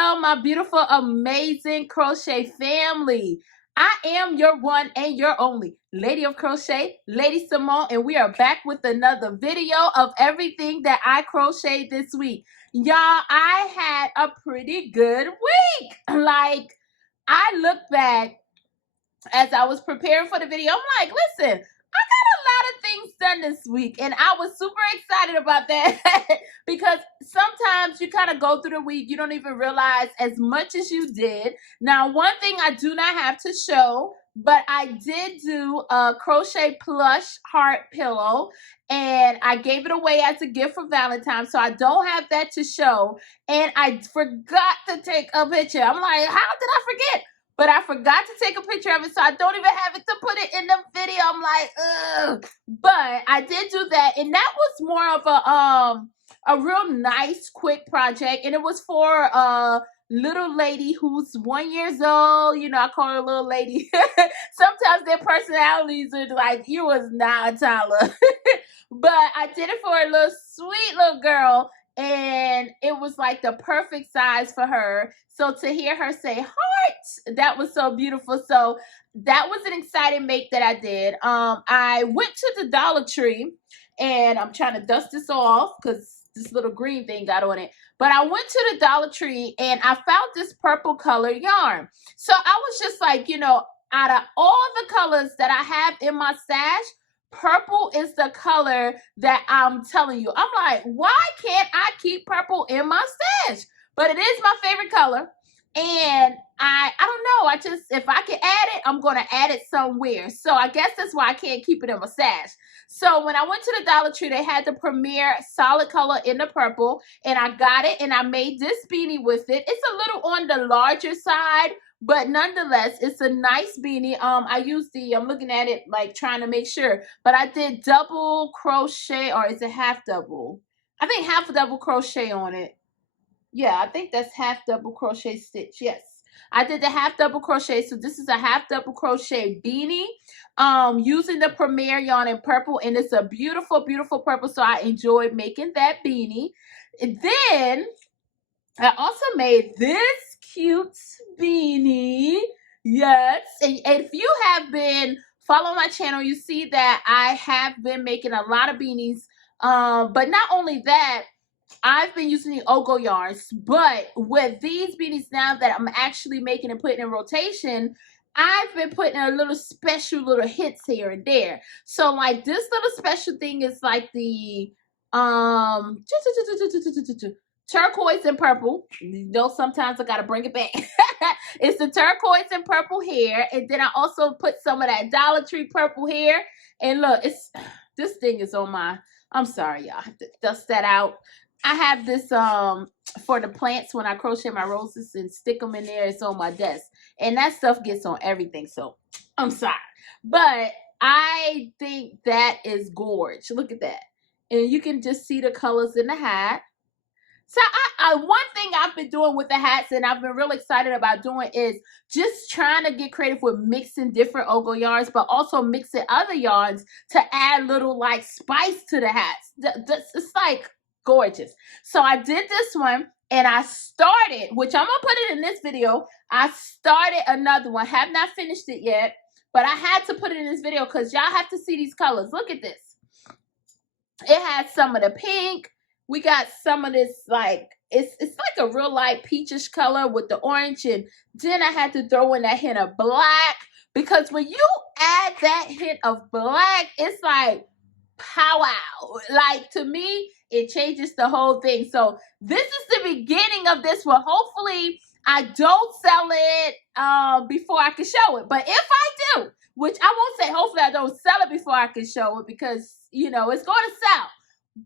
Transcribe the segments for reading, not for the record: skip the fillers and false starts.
Hello, my beautiful, amazing crochet family. I am your one and your only Lady of Crochet, Lady Simone, and we are back with another video of everything that I crocheted this week. Y'all, I had a pretty good week. I look back as I was preparing for the video. I'm like, listen, lot of things done this week, and I was super excited about that because sometimes you kind of go through the week, you don't even realize as much as you did. Now, one thing I do not have to show, but I did do a crochet plush heart pillow, and I gave it away as a gift for Valentine's, so I don't have that to show, and I forgot to take a picture. I'm like, how did I forget? But I forgot to take a picture of it, so I don't even have it to put it in the video. I'm like, ugh. But I did do that, and that was more of a real nice, quick project, and it was for a little lady who's 1 year old. You know, I call her a little lady. Sometimes their personalities are like, you was not a toddler. But I did it for a little sweet little girl, and it was like the perfect size for her. So to hear her say heart, that was so beautiful. So that was an exciting make that I did. I went to the Dollar Tree, and I'm trying to dust this off because this little green thing got on it. But I went to the Dollar Tree, and I found this purple color yarn. So I was just like, you know, out of all the colors that I have in my stash, purple is the color that I'm telling you. I'm like, why can't I keep purple in my stash? But it is my favorite color. And I don't know. I just, if I can add it, I'm going to add it somewhere. So I guess that's why I can't keep it in my stash. So when I went to the Dollar Tree, they had the Premier solid color in the purple. And I got it, and I made this beanie with it. It's a little on the larger side, but nonetheless, it's a nice beanie. I used I'm looking at it like trying to make sure. But I did double crochet, or is it half double? I think half double crochet on it. Yeah, I think that's half double crochet stitch. Yes, I did the half double crochet. So this is a half double crochet beanie using the Premier yarn in purple, and it's a beautiful, beautiful purple. So I enjoyed making that beanie. And then I also made this cute beanie. Yes, and if you have been following my channel, you see that I have been making a lot of beanies. But not only that, I've been using the Ogo yarns, but with these beanies now that I'm actually making and putting in rotation, I've been putting a little special little hits here and there. So like this little special thing is like the turquoise and purple. You know, sometimes I gotta bring it back. It's the turquoise and purple here, and then I also put some of that Dollar Tree purple here. And look, this thing is on my, I'm sorry, y'all, I have to dust that out. I have this for the plants when I crochet my roses and stick them in there. It's on my desk, and that stuff gets on everything, so I'm sorry. But I think that is gorgeous. Look at that. And you can just see the colors in the hat. So one thing I've been doing with the hats, and I've been real excited about doing, is just trying to get creative with mixing different Ogo yarns, but also mixing other yarns to add little like spice to the hats. It's like gorgeous. So I did this one, and I started, which I'm gonna put it in this video, I started another one. Have not finished it yet, but I had to put it in this video because y'all have to see these colors. Look at this. It has some of the pink. We got some of this, like, it's like a real light peachish color with the orange, and then I had to throw in that hint of black, because when you add that hint of black, it's like powwow. Like, to me, it changes the whole thing. So this is the beginning of this one. Hopefully I don't sell it before I can show it. But if I do, which I won't say hopefully I don't sell it before I can show it, because, you know, it's going to sell.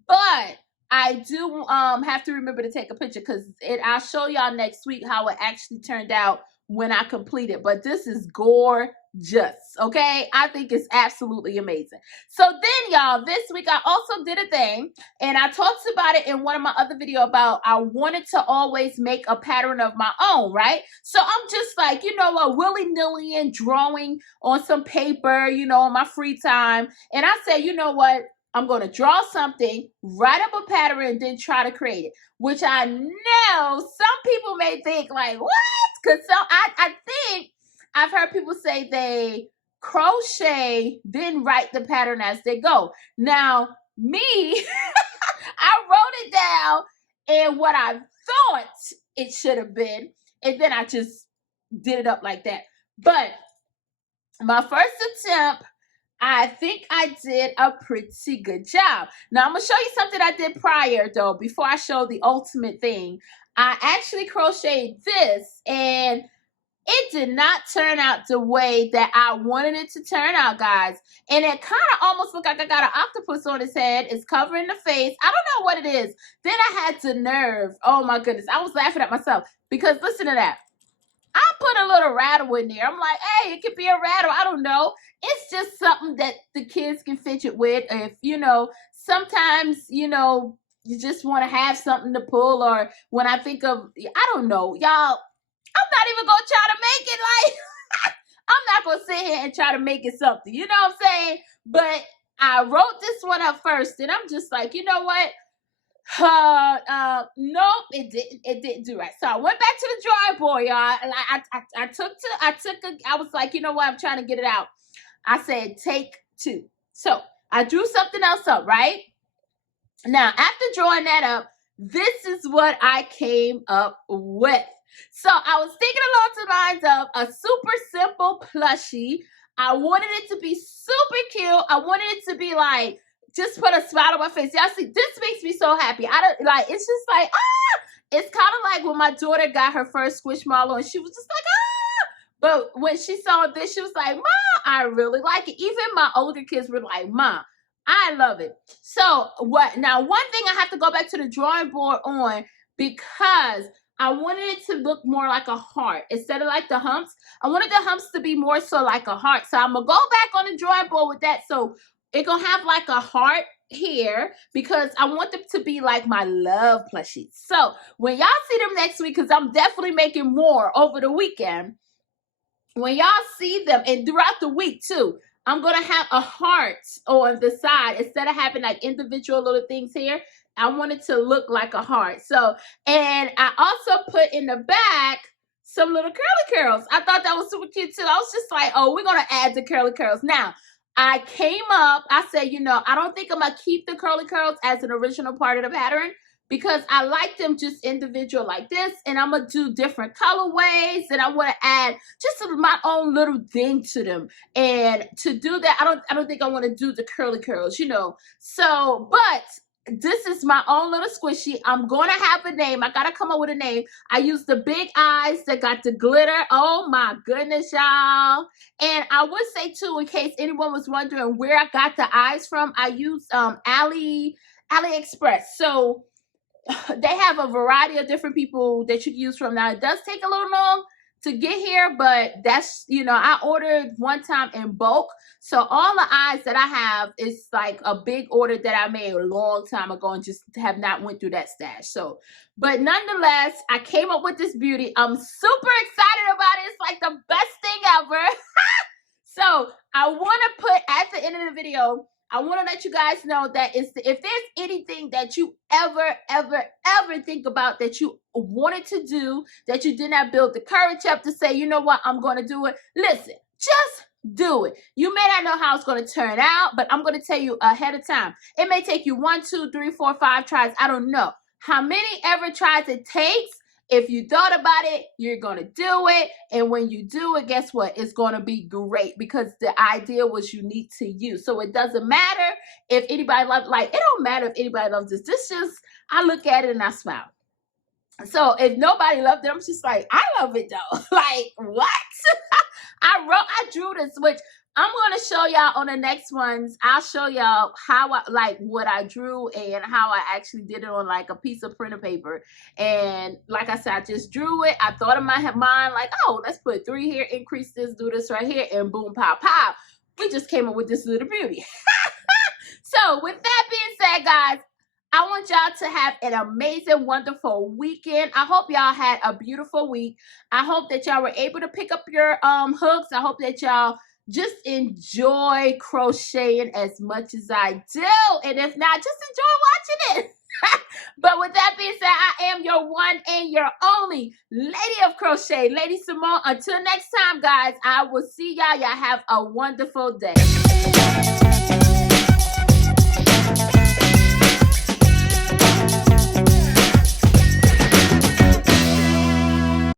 But I do have to remember to take a picture, because I'll show y'all next week how it actually turned out when I complete it. But this is gorgeous, okay? I think it's absolutely amazing. So then, y'all, this week I also did a thing, and I talked about it in one of my other videos about I wanted to always make a pattern of my own, right? So I'm just like, you know what, willy-nilly and drawing on some paper, you know, on my free time. And I said, you know what? I'm going to draw something, write up a pattern, and then try to create it. Which I know some people may think like, what? Because I think I've heard people say they crochet, then write the pattern as they go. Now, me, I wrote it down and what I thought it should have been, and then I just did it up like that. But my first attempt, I think I did a pretty good job. Now, I'm going to show you something I did prior, though, before I show the ultimate thing. I actually crocheted this, and it did not turn out the way that I wanted it to turn out, guys. And it kind of almost looked like I got an octopus on his head. It's covering the face. I don't know what it is. Then I had the nerve. Oh, my goodness. I was laughing at myself because listen to that. I put a little rattle in there. I'm like, hey, it could be a rattle. I don't know. It's just something that the kids can fidget with. If, sometimes, you just want to have something to pull. Or when I think of, I don't know, y'all, I'm not even going to try to make it like, I'm not going to sit here and try to make it something. You know what I'm saying? But I wrote this one up first. And I'm just like, you know what? Nope, it didn't do right. So I went back to the drawing board, y'all. And I was like, you know what? I'm trying to get it out. I said, take 2. So I drew something else up, right? Now, after drawing that up, this is what I came up with. So I was thinking along the lines of a super simple plushie. I wanted it to be super cute. I wanted it to be like, just put a smile on my face. Y'all see, this makes me so happy. It's just like, it's kind of like when my daughter got her first Squishmallow and she was just like, but when she saw this, she was like, Ma, I really like it. Even my older kids were like, Ma, I love it. So now one thing I have to go back to the drawing board on, because I wanted it to look more like a heart instead of like the humps. I wanted the humps to be more so like a heart. So I'm going to go back on the drawing board with that. So it's going to have like a heart here because I want them to be like my love plushies. So when y'all see them next week, because I'm definitely making more over the weekend, when y'all see them and throughout the week too, I'm going to have a heart on the side instead of having like individual little things here. I want it to look like a heart. So, and I also put in the back some little curly curls. I thought that was super cute too. I was just like, oh, we're going to add the curly curls. Now, I came up, I said, I don't think I'm going to keep the curly curls as an original part of the pattern because I like them just individual like this, and I'm going to do different colorways, and I want to add just my own little thing to them. And to do that, I don't think I want to do the curly curls, So, but this is my own little squishy. I'm going to have a name. I got to come up with a name. I used the big eyes that got the glitter. Oh my goodness, y'all. And I would say too, in case anyone was wondering where I got the eyes from, I used AliExpress. So they have a variety of different people that you can use from. Now, it does take a little long to get here, but that's, I ordered one time in bulk. So all the eyes that I have is like a big order that I made a long time ago and just have not went through that stash. So, but nonetheless, I came up with this beauty. I'm super excited about it. It's like the best thing ever. So I want to put at the end of the video, I want to let you guys know that if there's anything that you ever think about that you wanted to do, that you did not build the courage up to say, you know what, I'm going to do it. Listen, just do it. You may not know how it's going to turn out, but I'm going to tell you ahead of time. It may take you 1, 2, 3, 4, 5 tries. I don't know how many ever tries it takes. If you thought about it, you're going to do it. And when you do it, guess what? It's going to be great because the idea was unique to you. So it doesn't matter if anybody loves, it don't matter if anybody loves this. This just, I look at it and I smile. So if nobody loved it, I'm just like, I love it though. Like, what? I drew this, which I'm going to show y'all on the next ones. I'll show y'all how what I drew and how I actually did it on like a piece of printer paper. And like I said, I just drew it. I thought in my mind like, oh, let's put 3 here, increase this, do this right here, and boom, pow, pow. We just came up with this little beauty. So with that being said, guys, I want y'all to have an amazing, wonderful weekend. I hope y'all had a beautiful week. I hope that y'all were able to pick up your hooks. I hope that y'all just enjoy crocheting as much as I do. And if not, just enjoy watching it. But with that being said, I am your one and your only Lady of Crochet, Lady Simone. Until next time, guys, I will see y'all. Y'all have a wonderful day.